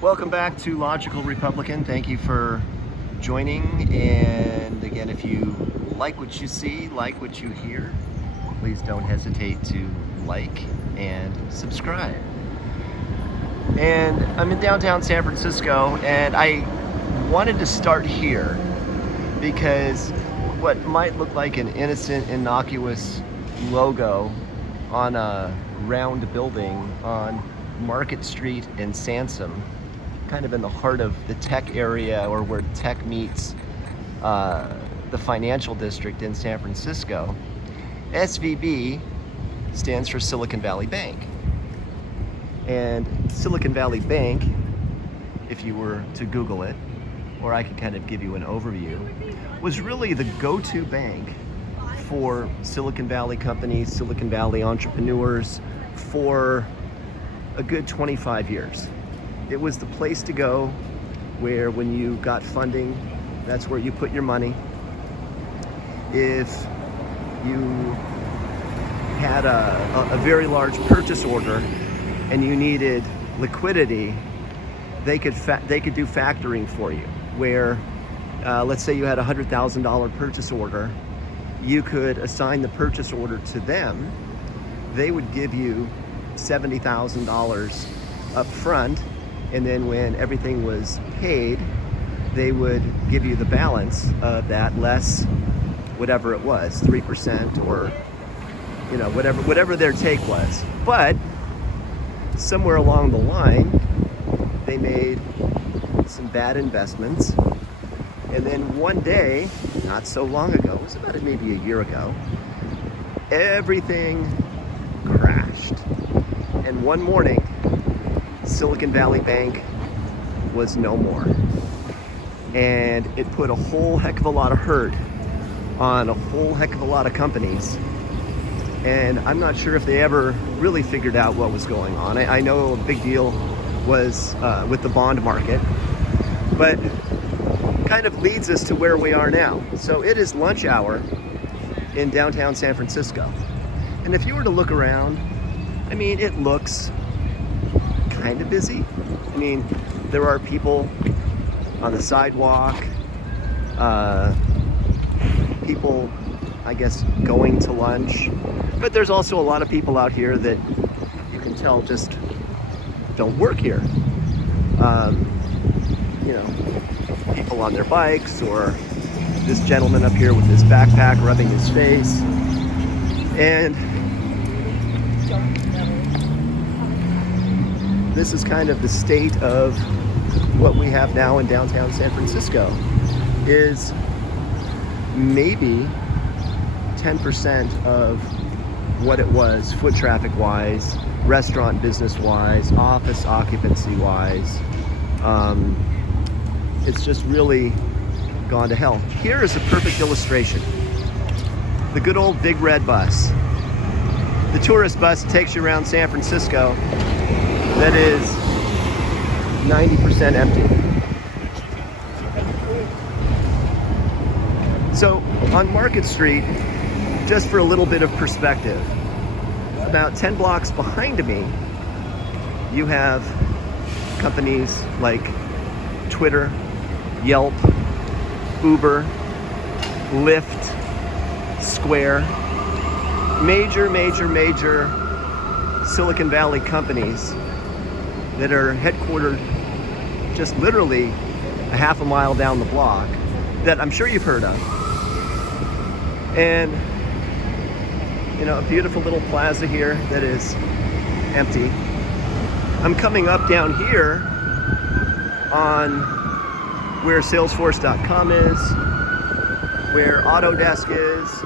Welcome back to Logical Republican. Thank you for joining. And again, if you like what you see, like what you hear, please don't hesitate to like and subscribe. And I'm in downtown San Francisco, and I wanted to start here because what might look like an innocent, innocuous logo on a round building on Market Street in Sansom, kind of in the heart of the tech area, or where tech meets the financial district in San Francisco. SVB stands for Silicon Valley Bank. And Silicon Valley Bank, if you were to Google it, or I could kind of give you an overview, was really the go-to bank for Silicon Valley companies, Silicon Valley entrepreneurs for a good 25 years. It was the place to go where when you got funding, that's where you put your money. If you had a very large purchase order and you needed liquidity, they could do factoring for you, where let's say you had a $100,000 purchase order, you could assign the purchase order to them. They would give you $70,000 up front, and then when everything was paid, they would give you the balance of that, less whatever it was, 3%, or whatever their take was. But somewhere along the line, they made some bad investments, and then one day, not so long ago, it was about maybe a year ago, everything crashed. And one morning, Silicon Valley Bank was no more. And it put a whole heck of a lot of hurt on a whole heck of a lot of companies. And I'm not sure if they ever really figured out what was going on. I know a big deal was with the bond market, but kind of leads us to where we are now. So it is lunch hour in downtown San Francisco. And if you were to look around, I mean, it looks kind of busy. I mean, there are people on the sidewalk, people, I guess, going to lunch, but there's also a lot of people out here that you can tell just don't work here. People on their bikes, or this gentleman up here with his backpack rubbing his face. And this is kind of the state of what we have now in downtown San Francisco, is maybe 10% of what it was foot traffic wise, restaurant business wise, office occupancy wise. It's just really gone to hell. Here is a perfect illustration. The good old big red bus. The tourist bus takes you around San Francisco that is 90% empty. So on Market Street, just for a little bit of perspective, about 10 blocks behind me, you have companies like Twitter, Yelp, Uber, Lyft, Square, major Silicon Valley companies that are headquartered just literally a half a mile down the block, that I'm sure you've heard of. And a beautiful little plaza here that is empty. I'm coming up down here on where Salesforce.com is, where Autodesk is,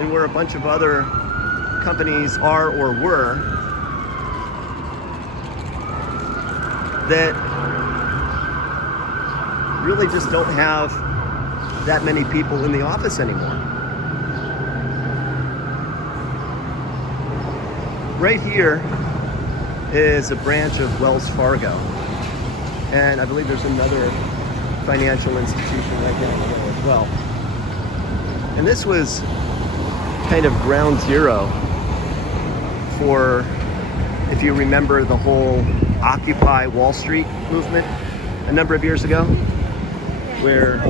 and where a bunch of other companies are or were, that really just don't have that many people in the office anymore. Right here is a branch of Wells Fargo, and I believe there's another financial institution right down here as well. And this was kind of ground zero for, if you remember, the whole Occupy Wall Street movement a number of years ago, where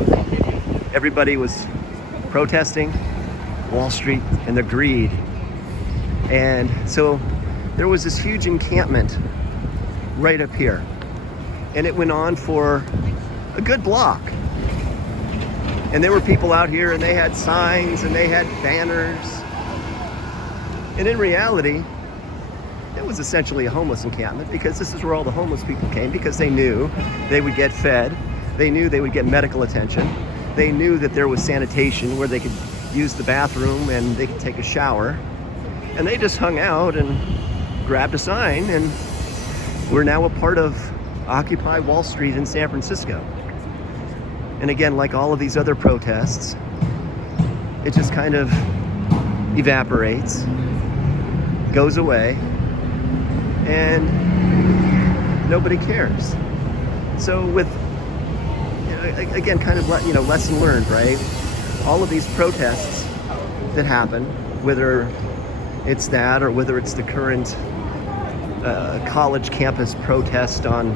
everybody was protesting Wall Street and their greed. And so there was this huge encampment right up here. And it went on for a good block. And there were people out here and they had signs and they had banners. And in reality, it was essentially a homeless encampment, because this is where all the homeless people came, because they knew they would get fed. They knew they would get medical attention. They knew that there was sanitation where they could use the bathroom and they could take a shower. And they just hung out and grabbed a sign, and we're now a part of Occupy Wall Street in San Francisco. And again, like all of these other protests, it just kind of evaporates, goes away, and nobody cares. So with, again, kind of, lesson learned, right? All of these protests that happen, whether it's that or whether it's the current college campus protest on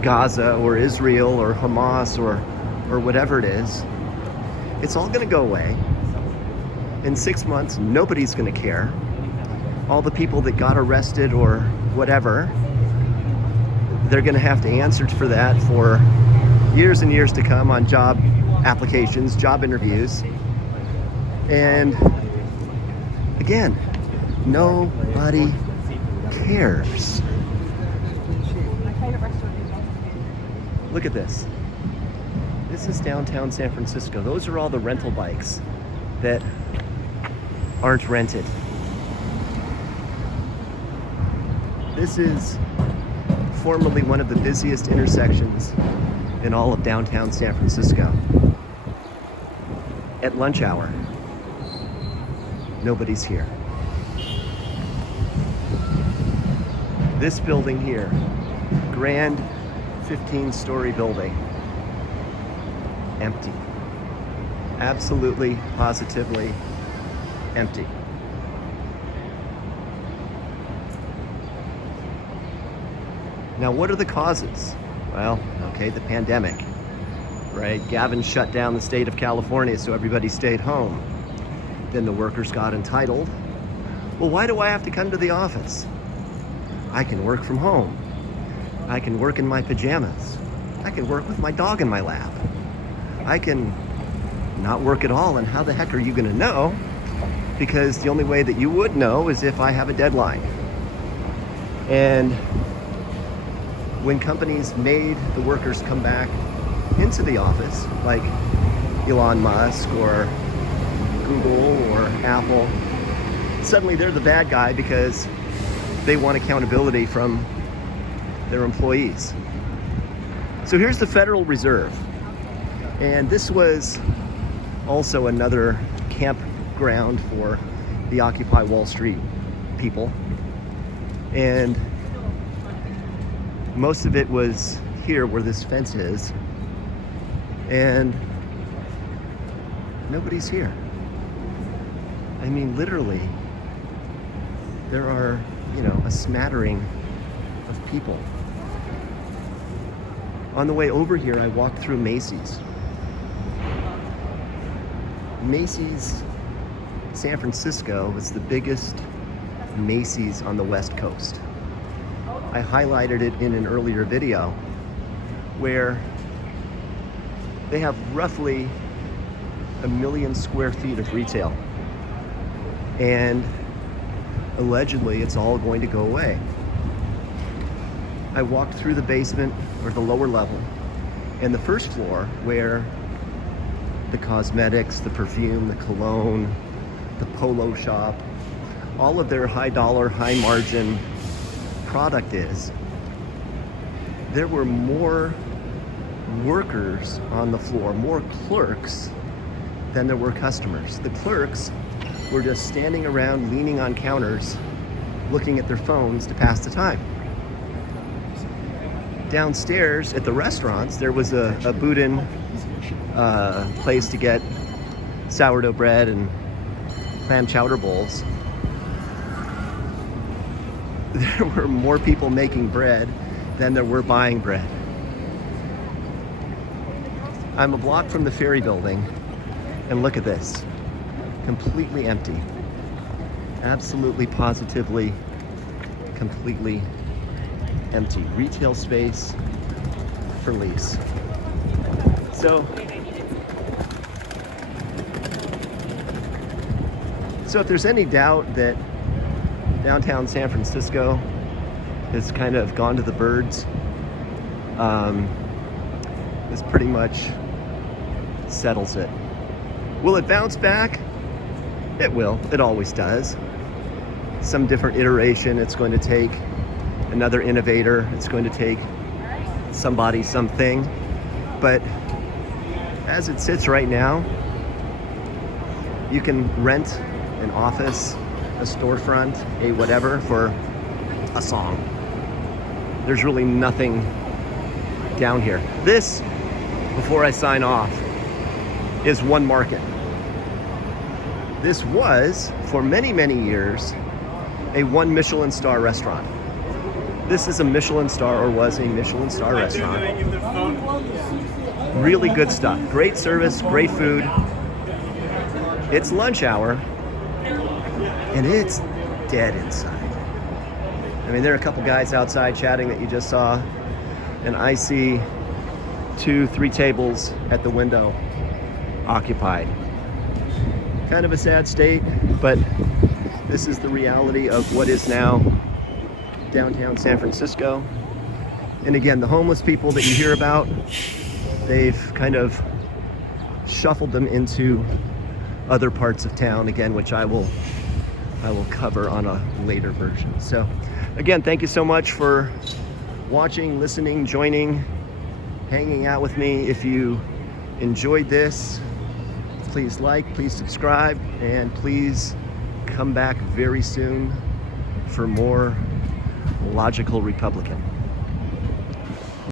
Gaza or Israel or Hamas or whatever it is, it's all going to go away. In 6 months, nobody's going to care. All the people that got arrested or whatever, they're going to have to answer for that for years and years to come on job applications, job interviews. And again, nobody cares. Look at this. This is downtown San Francisco. Those are all the rental bikes that aren't rented. This is formerly one of the busiest intersections in all of downtown San Francisco. At lunch hour, nobody's here. This building here, grand 15-story building, empty. Absolutely, positively empty. Now, what are the causes? Well, okay, the pandemic, right? Gavin shut down the state of California, so everybody stayed home. Then the workers got entitled. Well, why do I have to come to the office? I can work from home. I can work in my pajamas. I can work with my dog in my lap. I can not work at all, and how the heck are you gonna know? Because the only way that you would know is if I have a deadline. And when companies made the workers come back into the office, like Elon Musk or Google or Apple, suddenly they're the bad guy because they want accountability from their employees. So here's the Federal Reserve. And this was also another campground for the Occupy Wall Street people. And most of it was here where this fence is. And nobody's here. I mean, literally, there are, a smattering of people. On the way over here, I walked through Macy's. Macy's San Francisco is the biggest Macy's on the West Coast. I highlighted it in an earlier video where they have roughly 1 million square feet of retail. And allegedly, it's all going to go away. I walked through the basement, or the lower level, and the first floor where the cosmetics, the perfume, the cologne, the polo shop, all of their high dollar, high margin product is. There were more workers on the floor, more clerks than there were customers. The clerks were just standing around, leaning on counters, looking at their phones to pass the time. Downstairs at the restaurants, there was a boudin place to get sourdough bread and clam chowder bowls. There were more people making bread than there were buying bread. I'm a block from the ferry building, and look at this. Completely empty. Absolutely, positively, completely empty. Retail space for lease. So if there's any doubt that downtown San Francisco has kind of gone to the birds, this pretty much settles it. Will it bounce back? It will. It always does. Some different iteration. It's going to take another innovator. It's going to take somebody, something. But as it sits right now, you can rent an office, a storefront, a whatever for a song. There's really nothing down here. This, before I sign off, is one market. This was, for many, many years, a 1 Michelin star restaurant. This is a Michelin star, or was a Michelin star restaurant. Really good stuff. Great service, great food. It's lunch hour, and it's dead inside. I mean, there are a couple guys outside chatting that you just saw, and I see 2-3 tables at the window occupied. Kind of a sad state, but this is the reality of what is now downtown San Francisco. And again, the homeless people that you hear about, they've kind of shuffled them into other parts of town, again, which I will cover on a later version. So again, thank you so much for watching, listening, joining, hanging out with me. If you enjoyed this, please like, please subscribe, and please come back very soon for more Logical Republican.